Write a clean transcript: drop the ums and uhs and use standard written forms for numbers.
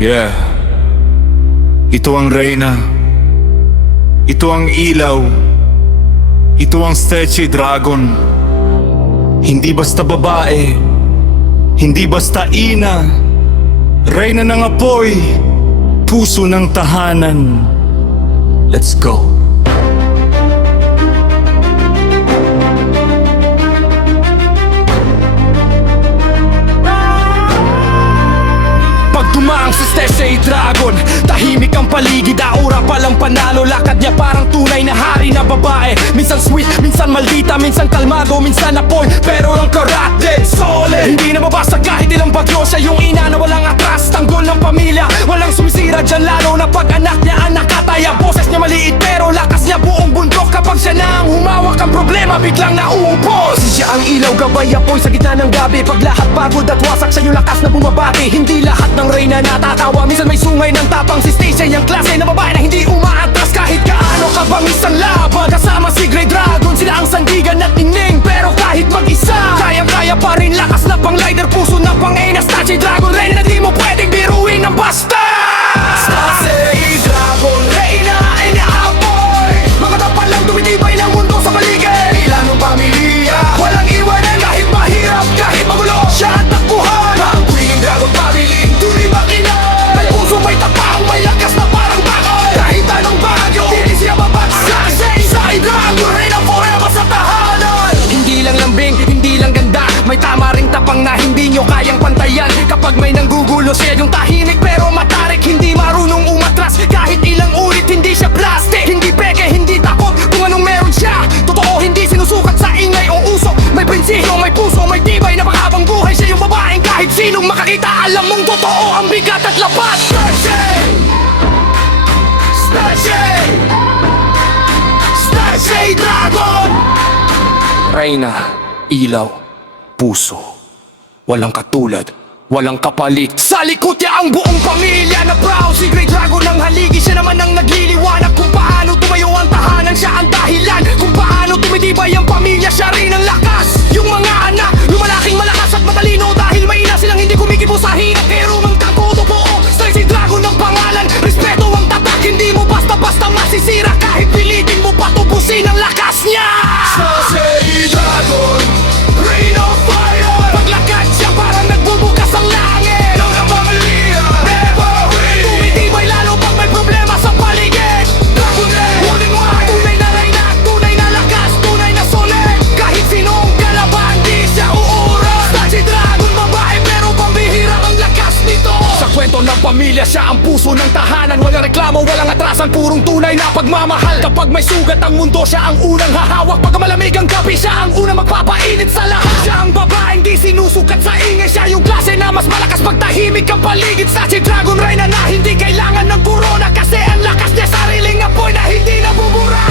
Yeah. Ito ang Reyna. Ito ang ilaw. Ito ang Stretchy Dragon. Hindi basta babae. Hindi basta ina. Reyna ng apoy. Puso ng tahanan. Let's go. Dumaang si Stretchy Dragon, tahimik ang paligid, aura palang panalo. Lakad niya parang tunay na hari na babae. Minsan sweet, minsan maldita, minsan kalmado, minsan apoy, pero ang karat din solid. Hindi na mabasa kahit ilang bagyo. Siya yung ina na walang atras, tanggol ng pamilya, walang sumisira dyan, lalo na pag anak niya ang nakataya. Boses niya maliit pero lakas niya buong bundok. Kapag siya na ang humawak, ang problema biglang nauupos. Siya ang ilaw, gabay, apoy sa gitna ng gabi. Pag lahat pagod at wasak, siya yung lakas na bumabati. Hindi lahat ng Reyna natatawa, minsan may sungay ng tapang. Si Stacia yung klase na babae na hindi umaatras kahit kaano kabangis ang laban. Kasama si Grey Dragon, sila ang sandigan at ningning. Pero kahit mag-isa, kaya pa rin, lakas na pang lighter, puso na pang Ena. Stretchy Dragon, Reyna na di mo pwedeng biruin ng basta. Stretchy Dragon, Reyna ay naapoy. Mga tapal lang tumitibay ng mundo sa paligid. Ilan ng pamilya, walang iwanan kahit mahirap, kahit magulo. Siya ang takbuhan, ang Queen Dragon family. Tuloy makinan, may puso, may tapang, may lakas na parang bakoy. Kahit anong bagyo, hindi siya babagsak. Stretchy Dragon, Reyna forever sa tahanan. Hindi lang lambing, hindi lang ganda, may tama ring tapang na hindi nyo kayang pantayan. Kapag may nanggugulo, siya yung tahimik pero matarik. Hindi marunong umatras kahit ilang ulit. Hindi siya plastic, hindi peke, hindi takot kung anong meron siya. Totoo, hindi sinusukat sa ingay o usok. May prinsipyo, may puso, may tibay na panghabang buhay. Siya yung babaeng kahit sinong makakita, alam mong totoo ang bigat at lapat. Stretchy Dragon, Reyna, ilaw, puso, walang katulad, walang kapalit. Sa likod niya ang buong pamilya na proud. Si Grey Dragon ang haligi, siya naman ang nagliliwanag kung paano tumayo ang tahanan. Siya ang dahilan kung paano tumitibay ang pamilya. Siya rin ang lakas. Yung mga anak, lumalaking malakas at matalino. Dahil may ina silang hindi kumikibo sa hirap, pero magkakuto buo. Stretchy Dragon ang pangalan, respeto ang tatak. Hindi mo basta-basta masisira kahit pilitin mo patubusin ang lakas niya. Stretchy Dragon, Rain of Fire. Paglakad siya parang nagbubukas ang langit. Lang ang pamilya, never win. Tumitibay lalo pag may problema sa paligid. Dragon Red, holding wide. Tunay na Reyna, tunay na lakas, tunay na solid. Kahit sinong kalaban, di siya uurot. Stretchy Dragon, babae pero pambihira ang lakas nito. Sa kwento ng pamilya, siya ang puso ng tahanan. Walang reklamo, walang atrasan, purong tunay na pagmamahal. Kapag may sugat ang mundo, siya ang unang hahawak. Pag malamig ang gabi, siya ang unang magpapainit sa lahat. Siya ang babaeng di sinusukat sa ingay. Siya yung klase na mas malakas pag tahimik ang paligid. Stretchy Dragon, Reyna na hindi kailangan ng corona, kasi ang lakas niya sariling apoy na hindi nabubura.